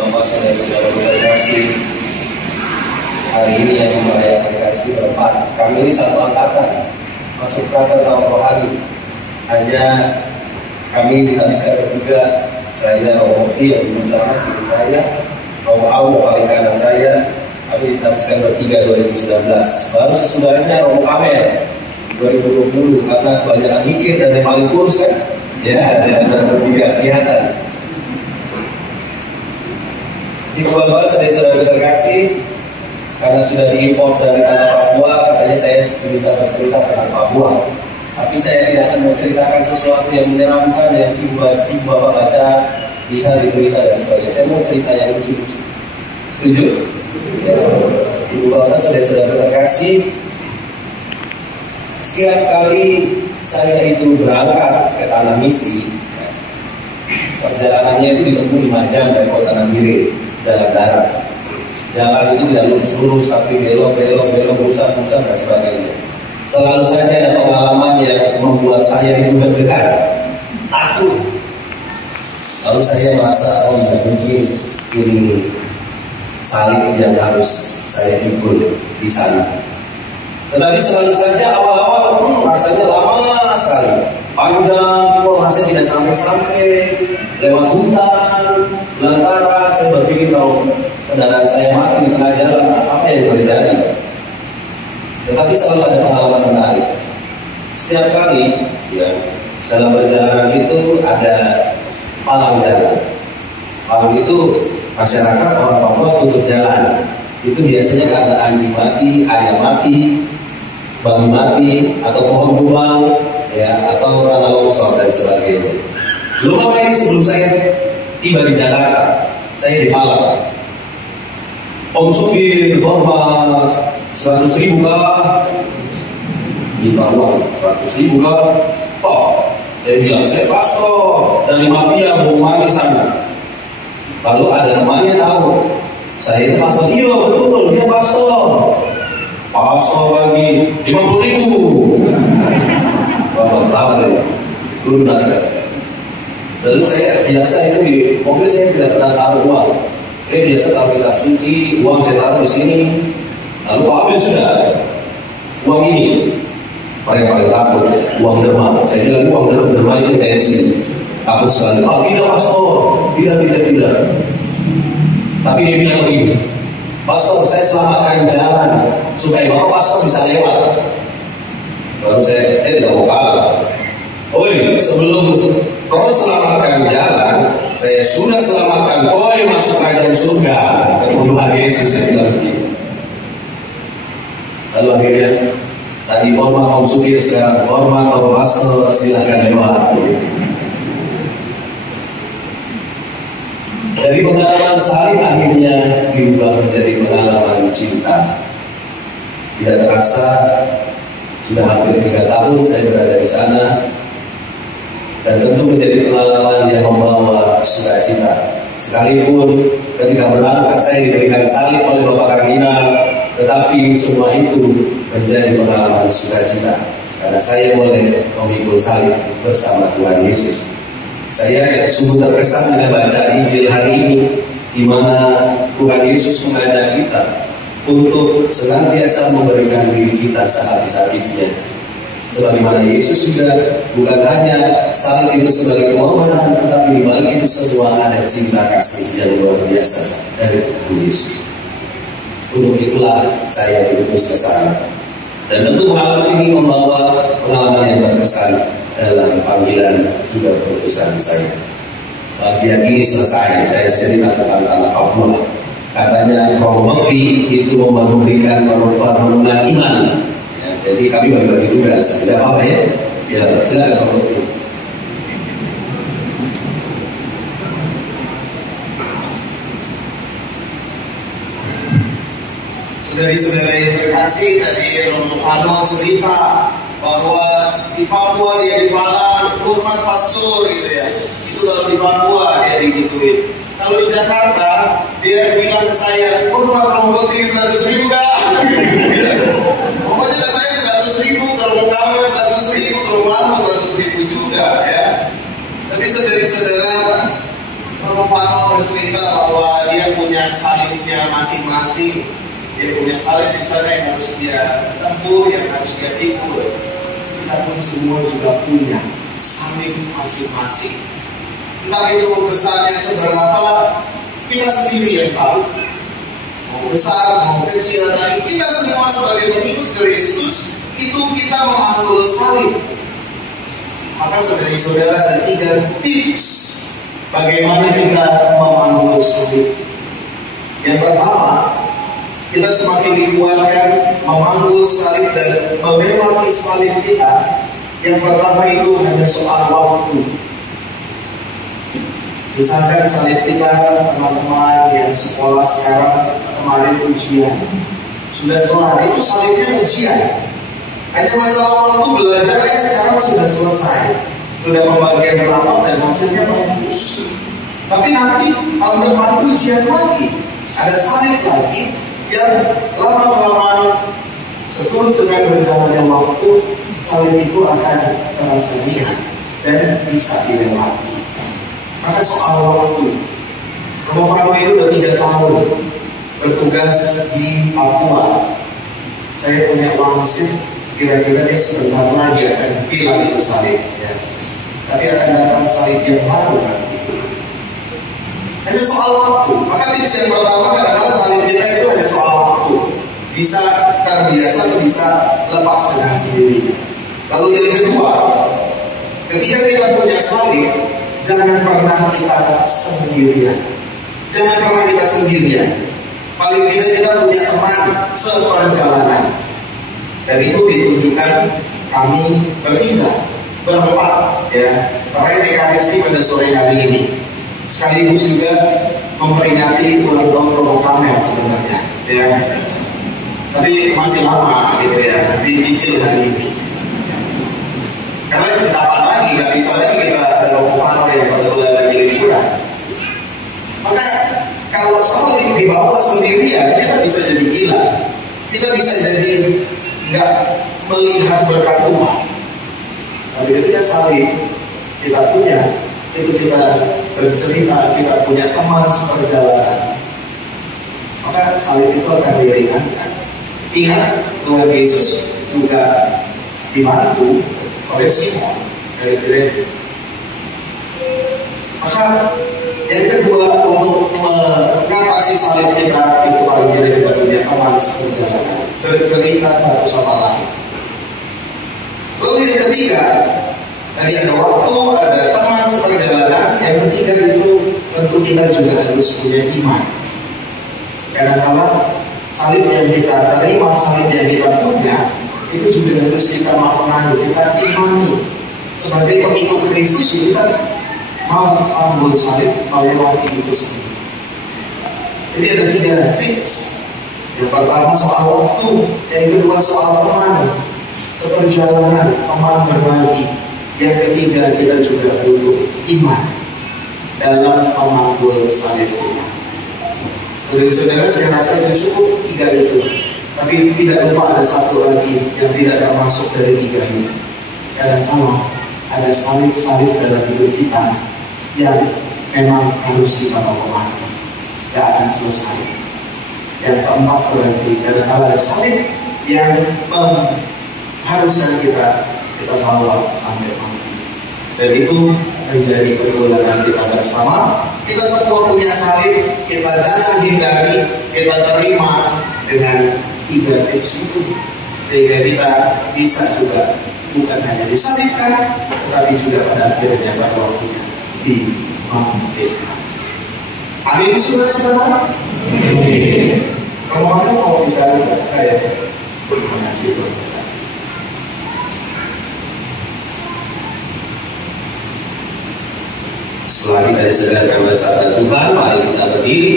Bapak saudara-saudara terkasih, hari ini yang merayakan Ekaristi berempat. Kami ini satu angkatan, masuk frater tahun rohani. Hanya kami tidak bisa bertiga. Saya Romoki yang di sana, kiri saya, Romo Awu paling kanan saya. Kami ditabiskan bertiga 2019. Baru sesudahnya Romo Amel 2020, karena kebanyakan mikir dan yang paling kurus kan, ya ada bertiga kelihatan. Ibu-bapak, saudara-saudara terkasih, karena sudah diimpor dari tanah Papua, katanya saya diminta bercerita tentang Papua. Tapi saya tidak akan menceritakan sesuatu yang menyeramkan yang ibu-bapak baca, lihat di berita dan sebagainya. Saya mau cerita yang lucu-lucu. Setuju? Ya. Ibu-bapak, saudara-saudara terkasih, setiap kali saya itu berangkat ke tanah misi, perjalanannya itu ditempuh 5 jam dari kota Nabire, jalan darat. Jalan itu tidak lurus-lurus, tapi belok-belok, pusat-pusat dan sebagainya. Selalu saja ada pengalaman yang membuat saya itu deg-degan, takut. Lalu saya merasa, oh ya mungkin ini salib yang harus saya ikut di sana. Tetapi selalu saja awal-awal rasanya lama sekali, panjang, rasanya tidak sampai-sampai, lewat hutan, belantara. Saya berpikir kalau kendaraan saya mati di tengah jalan, apa yang terjadi? Tetapi selalu ada pengalaman menarik. Setiap kali ya, dalam perjalanan itu ada palang jalan. Palang itu masyarakat orang Papua tutup jalan. Itu biasanya karena anjing mati, ayam mati, babi mati, atau pohon tumbang, ya, atau tanah longsor dan sebagainya. Belum lama ini sebelum saya tiba di Jakarta, saya di Palang. Om supir, hormat, 100.000 kah? Minta uang 100.000 kah? Oh, saya bilang, saya pastor dari mafia Bung sana. Lalu ada temannya tahu, saya itu pastor. Iya betul, dia pastor. Pastor lagi 50.000. Bapak tahu deh, belum ada. Lalu saya biasa itu di mobil saya tidak pernah taruh uang. Saya biasa taruh kitab suci, uang saya taruh di sini. Lalu Pak Amil sudah ada uang ini. Mereka paling takut uang derma. Saya bilang uang derma itu intensi. Takut sekali. Oh tidak pastor, tidak. Tapi dia bilang begini, pastor saya selamatkan jalan supaya bapak pastor bisa lewat. Baru saya tidak mau kalah. Oi, sebelum kau selamatkan jalan, saya sudah selamatkan kau masuk kerajaan surga. Tuhan Yesus, saya bilang begitu. Lalu akhirnya tadi hormat Om Supir, sekarang hormat Bapak Pastor, silahkan lewat. Dari pengalaman salib akhirnya diubah menjadi pengalaman cinta. Tidak terasa sudah hampir 3 tahun saya berada di sana. Dan tentu menjadi pengalaman yang membawa sukacita. Sekalipun ketika berangkat saya diberikan salib oleh Bapak Kardinal, tetapi semua itu menjadi pengalaman sukacita karena saya boleh memikul salib bersama Tuhan Yesus. Saya sungguh terkesan dengan baca Injil hari ini, di mana Tuhan Yesus mengajak kita untuk senantiasa memberikan diri kita sehabis-habisnya. Sebagaimana Yesus juga bukan hanya salib itu sebagai pengorbanan, tetapi di balik itu semua ada cinta kasih yang luar biasa dari Tuhan Yesus. Untuk itulah saya diutus ke sana. Dan tentu pengalaman ini membawa pengalaman yang berkesan dalam panggilan juga perutusan saya. Bagian ini selesai, saya cerita tentang tanah Papua. Katanya Romo Bekti itu memberikan perlindungan iman. Jadi kami bagi-bagi tugas, tidak apa-apa ya? Ya, silakan Pak Bukti. Saudari-saudari yang terkasih, tadi Romo Fano cerita bahwa di Papua dia di Palang, hormat pastor gitu ya. Itu kalau di Papua dia digituin. Kalau di Jakarta dia bilang ke saya, hormat Romo Bukti 100.000 kah? Pokoknya saya 100.000, kalau mau kawin 100.000, kalau malu 100.000 juga ya. Tapi saudara-saudara, Romo Fano bercerita bahwa dia punya salibnya masing-masing. Dia punya salib di sana yang harus dia tempuh, yang harus dia pikul. Kita pun semua juga punya salib masing-masing. Entah itu besarnya seberapa, kita sendiri yang tahu. Mau besar, mau kecil, tapi kita semua sebagai pengikut Kristus, itu kita memanggul salib. Maka saudari-saudara, ada 3 tips bagaimana kita memanggul salib. Yang pertama, kita semakin dikuatkan memanggul salib dan melewati salib kita. Yang pertama itu hanya soal waktu. Misalkan salib kita, teman-teman yang sekolah sekarang kemarin ujian sudah kelar, itu salibnya ujian. Hanya masalah waktu, belajarnya sekarang sudah selesai, sudah pembagian rapat dan hasilnya bagus. Tapi nanti tahun depan ujian lagi, ada salib lagi yang lama-kelamaan seturut dengan berjalannya waktu, salib itu akan terasa ringan dan bisa dilewati. Maka soal waktu, Romo Fano itu udah 3 tahun bertugas di Papua. Saya punya wangsit, kira-kira dia sebentar lagi akan hilang itu salib, ya. Tapi akan datang salib yang baru nanti. Hanya soal waktu. Maka tips yang pertama adalah salib kita itu hanya soal waktu. Bisa terbiasa atau bisa lepas dengan sendirinya. Lalu yang kedua, ketika kita punya salib, jangan pernah kita sendirian. Jangan pernah kita sendirian. Paling tidak kita punya teman seperjalanan. Dan itu ditunjukkan kami berempat, ya, pada Ekaristi pada sore hari ini. Sekaligus juga memperingati ulang tahun Romo Kamel sebenarnya, ya. Tapi masih lama gitu ya, dicicil hari ini. Karena kita kapan lagi, nggak bisa lagi kita ada Romo Kamel yang kebetulan lagi liburan. Maka kalau salib dibawa sendirian, kita bisa jadi gila. Kita bisa jadi nggak melihat berkat Tuhan. Tapi ketika salib kita punya, itu kita bercerita, kita punya teman seperjalanan, maka salib itu akan diringankan. Ingat, Tuhan Yesus juga dibantu oleh Simon dari Kirene. Maka yang kedua, untuk mengatasi salib kita, itu paling tidak kita punya teman seperjalanan, bercerita satu sama lain. Lalu yang ketiga, tadi ada waktu, ada teman seperjalanan. Yang ketiga itu tentu kita juga harus punya iman. Kadang-kadang salib yang kita terima, salib yang kita punya, itu juga harus kita maknai, kita imani. Sebagai pengikut Kristus, kita mau ambil salib, melewati itu sendiri. Jadi ada 3 tips. Yang pertama soal waktu, yang kedua soal teman seperjalanan, teman berbagi. Yang ketiga, kita juga butuh iman dalam memanggul salib kita. Saudara-saudara, saya rasa itu cukup 3 itu. Tapi tidak lupa ada 1 lagi yang tidak termasuk dari 3 ini. Kadang-kadang ada salib-salib dalam hidup kita yang memang harus kita hormati, tidak akan selesai. Yang keempat berarti kadang-kadang ada salib yang harusnya kita bawa sampai mati. Dan itu menjadi pergaulan kita bersama. Kita semua punya salib, kita jangan hindari, kita terima dengan 3 tips itu, sehingga kita bisa juga bukan hanya disalibkan, tetapi juga pada akhirnya pada waktunya dibangkitkan. Amin, saudara-saudara. Amin. Kalau kamu mau bicara kayak, terima kasih Tuhan. Setelah kita disadarkan bersabda Tuhan, mari kita berdiri.